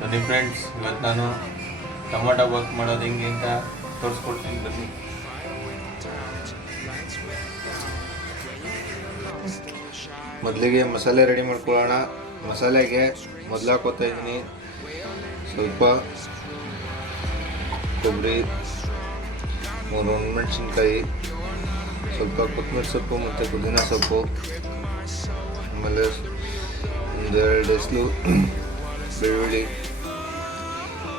ಬನ್ನಿ ಫ್ರೆಂಡ್ಸ್ ಇವತ್ತು ನಾನು ಟೊಮಾಟೊ ವರ್ಕ್ ಮಾಡೋದು ಹೆಂಗೆ ಅಂತ ತೋರಿಸ್ಕೊಡ್ತೀನಿ ಬನ್ನಿ. ಮೊದಲಿಗೆ ಮಸಾಲೆ ರೆಡಿ ಮಾಡ್ಕೊಳ್ಳೋಣ. ಮಸಾಲೆಗೆ ಮೊದಲು ಹಾಕೋತಾ ಇದ್ದೀನಿ. ಸ್ವಲ್ಪ ಕೊಬ್ಬರಿ, ಮೂರು ಒಣಮೆಣಸಿನ್ಕಾಯಿ ಸ್ವಲ್ಪ ಕೊತ್ತಂಬರಿ ಸೊಪ್ಪು ಮತ್ತು ಪುದೀನ ಸೊಪ್ಪು, ಆಮೇಲೆ ಒಂದೆರಡು ಎಸ್ಲು ಬೆಳ್ಳುಳ್ಳಿ,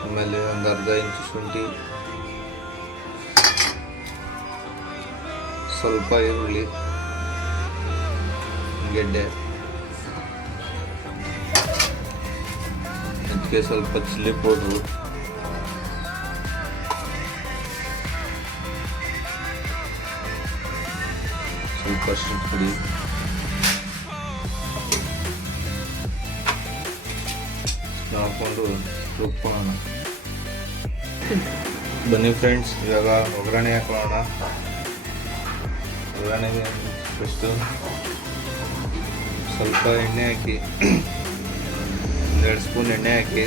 ಆಮೇಲೆ ಒಂದು ಅರ್ಧ ಇಂಚು ಶುಂಠಿ, ಸ್ವಲ್ಪ ಈರುಳ್ಳಿ, ಗೆಡ್ಡೆ, ಅದಕ್ಕೆ ಸ್ವಲ್ಪ ಚಿಲ್ಲಿ ಪೌಡ್ರು. ಅರಿಶಿನ ಪುಡಿ ಹಾಕೊಂಡು ರುಬ್ಕೊಳ್ಳೋಣ ಬನ್ನಿ ಫ್ರೆಂಡ್ಸ್ ಇವಾಗ ಒಗ್ಗರಣೆ ಹಾಕೊಳ್ಳೋಣ. ಒಗ್ಗರಣೆಗೆ ಫಸ್ಟು ಸ್ವಲ್ಪ ಎಣ್ಣೆ ಹಾಕಿ ಒಂದೆರಡು ಸ್ಪೂನ್ ಎಣ್ಣೆ ಹಾಕಿ.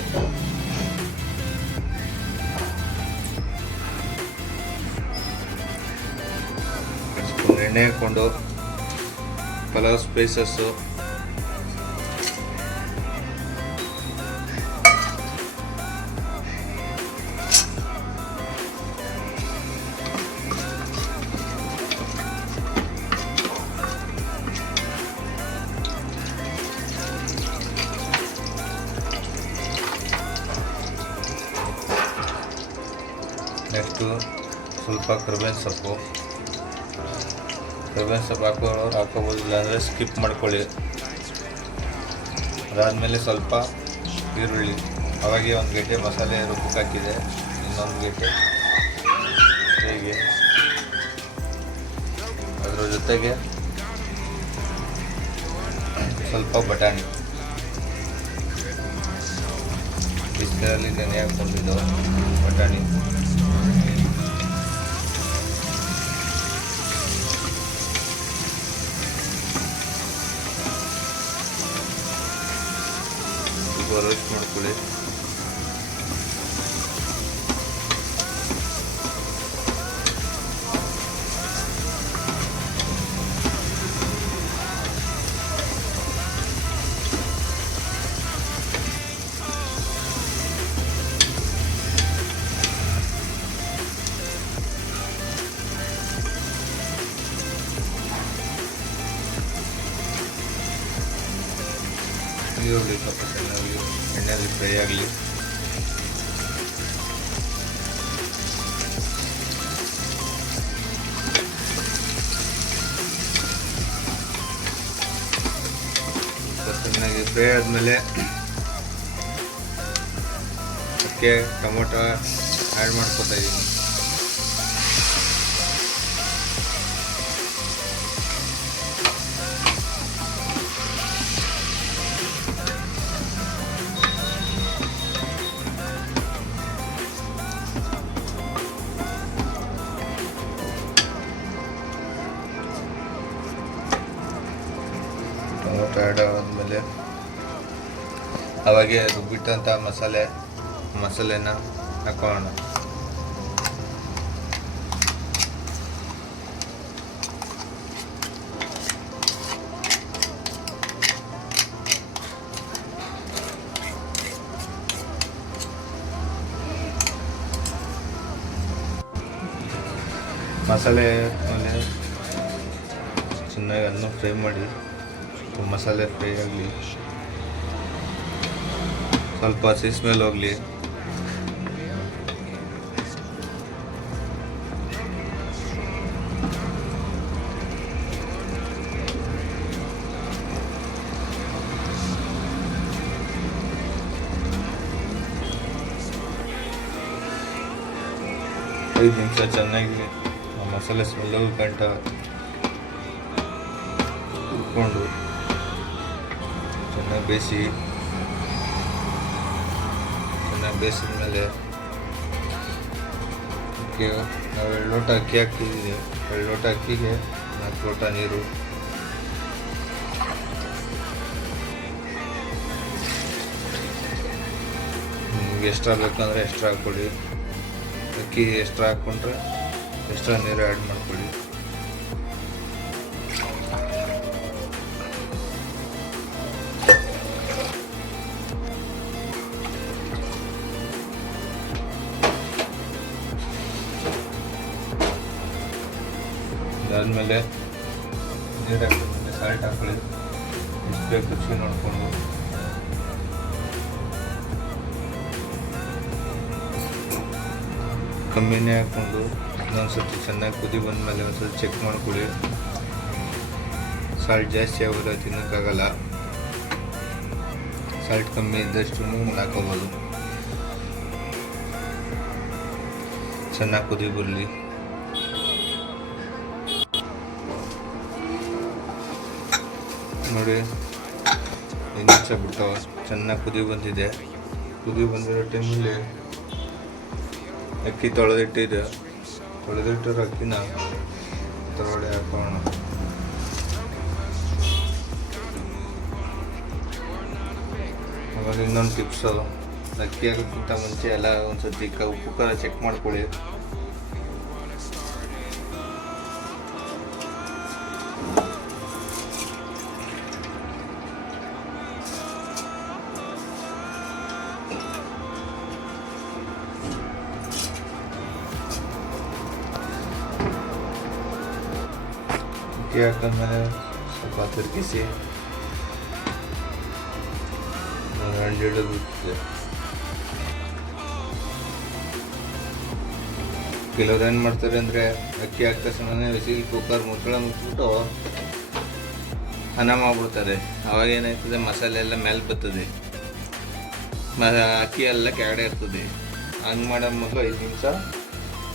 ಎಣ್ಣೆ ಹಾಕ್ಕೊಂಡು ಪಲಾವ್ ಸ್ಪೈಸಸ್ಸು ನೆಕ್ಸ್ಟು ಸ್ವಲ್ಪ ಕರಿಬೇವಿನ ಸೊಪ್ಪು. ಕರಿಬೇವಿನ ಸ್ವಲ್ಪ ಹಾಕೋರು, ಹಾಕೋಬೋದು. ಇಲ್ಲಾಂದರೆ ಸ್ಕಿಪ್ ಮಾಡ್ಕೊಳ್ಳಿ. ಅದಾದಮೇಲೆ ಸ್ವಲ್ಪ ಈರುಳ್ಳಿ. ಅವಾಗೆ ಒಂದು ಗಂಟೆ ಮಸಾಲೆ ರುಬ್ಬಕ್ಕೆ ಹಾಕಿದೆ. ಇನ್ನೊಂದು ಗಂಟೆ ಹೇಗೆ? ಅದ್ರ ಜೊತೆಗೆ ಸ್ವಲ್ಪ ಬಟಾಣಿ. ಬಿಸಿಲಲ್ಲಿ ನೆನೆ ಹಾಕ್ಕೊಂಡಿದ್ದು ಬಟಾಣಿ. ರೋಸ್ಟ್ ಮಾಡ್ಕೊಳ್ಳಿ. ಈರುಳ್ಳಿ ಸ್ವಲ್ಪ ಚೆನ್ನಾಗಿ ಎಣ್ಣೆಯಲ್ಲಿ ಫ್ರೈ ಆಗಲಿ. ಚೆನ್ನಾಗಿ ಫ್ರೈ ಆದಮೇಲೆ ಅದಕ್ಕೆ ಟೊಮೊಟೊ ಆ್ಯಡ್ ಮಾಡ್ಕೊತಾ ಇದ್ದೀನಿ ಅವಾಗೆ ರುಬ್ಬಿಟ್ಟಂಥ ಮಸಾಲೆ ಮಸಾಲೆನ ಹಾಕೋಣ. ಮಸಾಲೆ ಆಮೇಲೆ ಚೆನ್ನಾಗಿ ಅದನ್ನು ಫ್ರೈ ಮಾಡಿ ಮಸಾಲೆ ಫ್ರೈ ಆಗಲಿ. ಸ್ವಲ್ಪ ಹಸಿ ಸ್ಮೆಲ್ ಹೋಗಲಿ ಐದು ನಿಮಿಷ ಚೆನ್ನಾಗಿ ಆ ಮಸಾಲೆ ಸ್ಮೆಲ್ಲು ಗಂಟ ಹುರ್ಕೊಂಡು ಚೆನ್ನಾಗಿ ಬೇಯಿಸಿ ಚೆನ್ನಾಗಿ ಬೇಯಿಸಿದ ಮೇಲೆ. ಅದಕ್ಕೆ ನಾವು ಎರಡು ಲೋಟ ಅಕ್ಕಿ ಹಾಕ್ತಿದ್ದೀವಿ ಎರಡು ಲೋಟ ಅಕ್ಕಿಗೆ ನಾಲ್ಕು ಲೋಟ ನೀರು. ನಿಮ್ಗೆ ಎಕ್ಸ್ಟ್ರಾ ಬೇಕಂದ್ರೆ ಎಕ್ಸ್ಟ್ರಾ ಹಾಕ್ಕೊಳ್ಳಿ ಅಕ್ಕಿ ಎಕ್ಸ್ಟ್ರಾ ಹಾಕ್ಕೊಂಡ್ರೆ ಎಕ್ಸ್ಟ್ರಾ ನೀರು ಆ್ಯಡ್ ಮಾಡ್ಕೊಳ್ಳಿ ಅದಾದಮೇಲೆ ನೀರು ಹಾಕ್ಬೇಕು ಸಾಲ್ಟ್ ಹಾಕೊಳ್ಳಿ. ಎಷ್ಟು ಬೇಕು ರುಚಿ ನೋಡಿಕೊಂಡು. ಕಮ್ಮಿನೇ ಹಾಕ್ಕೊಂಡು ಇನ್ನೊಂದು ಸ್ವಲ್ಪ ಚೆನ್ನಾಗಿ ಕುದಿ ಬಂದಮೇಲೆ ಒಂದು ಸ್ವಲ್ಪ ಚೆಕ್ ಮಾಡ್ಕೊಳ್ಳಿ. ಸಾಲ್ಟ್ ಜಾಸ್ತಿ ಆಗೋಲ್ಲ ತಿನ್ನೋಕ್ಕಾಗಲ್ಲ? ಸಾಲ್ಟ್ ಕಮ್ಮಿ ಇದ್ದಷ್ಟು ಹಾಕೋಬೋದು. ಚೆನ್ನಾಗಿ ಕುದಿ ಬರಲಿ. ನೋಡಿ. ನಿಮಿಷ ಬಿಟ್ಟು ಚೆನ್ನಾಗಿ ಕುದಿ ಬಂದಿದೆ. ಕುದಿ ಬಂದಿರೋ ಟೈಮಲ್ಲಿ ಅಕ್ಕಿ ತೊಳೆದಿಟ್ಟಿದೆ. ತೊಳೆದಿಟ್ಟಿರೋ ಅಕ್ಕಿನ ತೊಳೆ ಹಾಕೋಣ. ಆಮೇಲೆ ಇನ್ನೊಂದು ಟಿಪ್ಸು ಅಕ್ಕಿ ಹಾಕೋಕ್ಕಿಂತ ಮುಂಚೆ ಎಲ್ಲ ಒಂದು ಸತಿ ಉಪ್ಪು ಖಾರ ಚೆಕ್ ಮಾಡ್ಕೊಳ್ಳಿ. ಅಕ್ಕಿ ಹಾಕಿದ್ಮೇಲೆ ಸ್ವಲ್ಪ ತಿರುಗಿಸಿ ಹಿಡಿದು ಕೆಲವ್ರು ಏನು ಮಾಡ್ತಾರೆ ಅಂದರೆ ಅಕ್ಕಿ ಹಾಕಿದ ತಕ್ಷಣ ಬಿಸಿಲು ಕುಕ್ಕರ್ ಮುಚ್ಚಳ ಮುಚ್ಚಿಬಿಟ್ಟು ಅನ್ನ ಮಾಡ್ಬಿಡ್ತಾರೆ ಅವಾಗ ಏನಾಯ್ತದೆ ಮಸಾಲೆ ಎಲ್ಲ ಮೇಲೆ ಬರ್ತದೆ ಮ ಅಕ್ಕಿ ಎಲ್ಲ ಕೆಳಗಡೆ ಇರ್ತದೆ ಹಂಗೆ ಮಾಡೋ ಮೊದಲು ಐದು ನಿಮಿಷ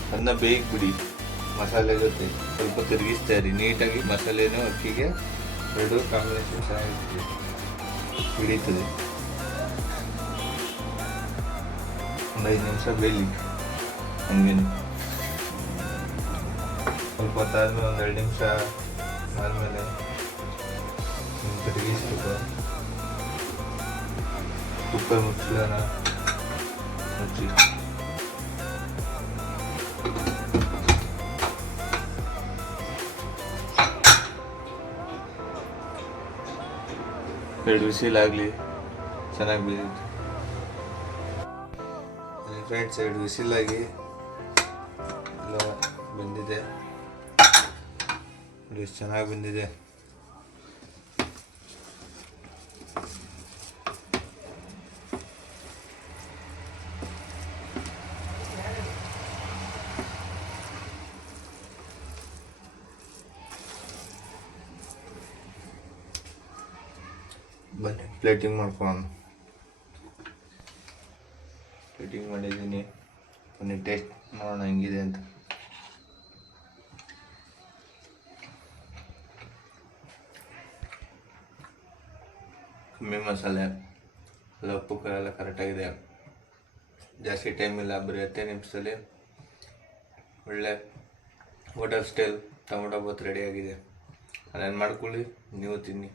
ಅದನ್ನ ಬೇಯಿಬಿಡಿ ಬಿಡಿ ಮಸಾಲೆ ಜೊತೆ ಸ್ವಲ್ಪ ತಿರುಗಿಸ್ತಾ ಇರಿ. ನೀಟಾಗಿ ಮಸಾಲೆನೂ ಅಕ್ಕಿಗೆ ಎರಡು ಕಾಂಬಿನೇಷನ್ ಚೆನ್ನಾಗಿರ್ತದೆ ಹಿಡಿತದೆ ಒಂದು ಐದು ನಿಮಿಷ ಬೇಯಲಿ. ಹಂಗೇನೆ. ಸ್ವಲ್ಪ ಹೊತ್ತಾದ್ಮೇಲೆ ಒಂದು ಎರಡು ನಿಮಿಷ ಆದಮೇಲೆ ತಿರುಗಿಸ್ಬೇಕು. ಕುಕ್ಕರ್ ಮುಚ್ಚಳನ ಮುಚ್ಚಿ. ಎರಡು ವಿಸಿಲಾಗಲಿ ಚೆನ್ನಾಗಿ ಬೇಯುತ್ತೆ ಫ್ರೆಂಡ್ಸ್ ಎರಡು ವಿಸಿಲಾಗಿ ಎಲ್ಲ ಬಂದಿದೆ. ಚೆನ್ನಾಗಿ ಬಂದಿದೆ ಬನ್ನಿ ಪ್ಲೇಟಿಂಗ್ ಮಾಡ್ಕೊಳ್ಳೋಣ ಪ್ಲೇಟಿಂಗ್ ಮಾಡಿದ್ದೀನಿ. ಬನ್ನಿ ಟೇಸ್ಟ್ ನೋಡೋಣ ಹೆಂಗಿದೆ ಅಂತ. ಕಮ್ಮಿ ಮಸಾಲೆ, ಎಲ್ಲ ಉಪ್ಪು, ಖಾರ ಎಲ್ಲ ಕರೆಕ್ಟಾಗಿದೆ ಜಾಸ್ತಿ ಟೈಮ್ ಇಲ್ಲ, ಬರೀ ಹತ್ತೇ ನಿಮಿಷದಲ್ಲಿ. ಒಳ್ಳೆ ಹೋಟೆಲ್ ಸ್ಟೈಲ್ ಟೊಮೊಟೊ ಬಾತ್ ರೆಡಿಯಾಗಿದೆ ಅದನ್ನು ಮಾಡ್ಕೊಳ್ಳಿ, ನೀವು ತಿನ್ನಿ.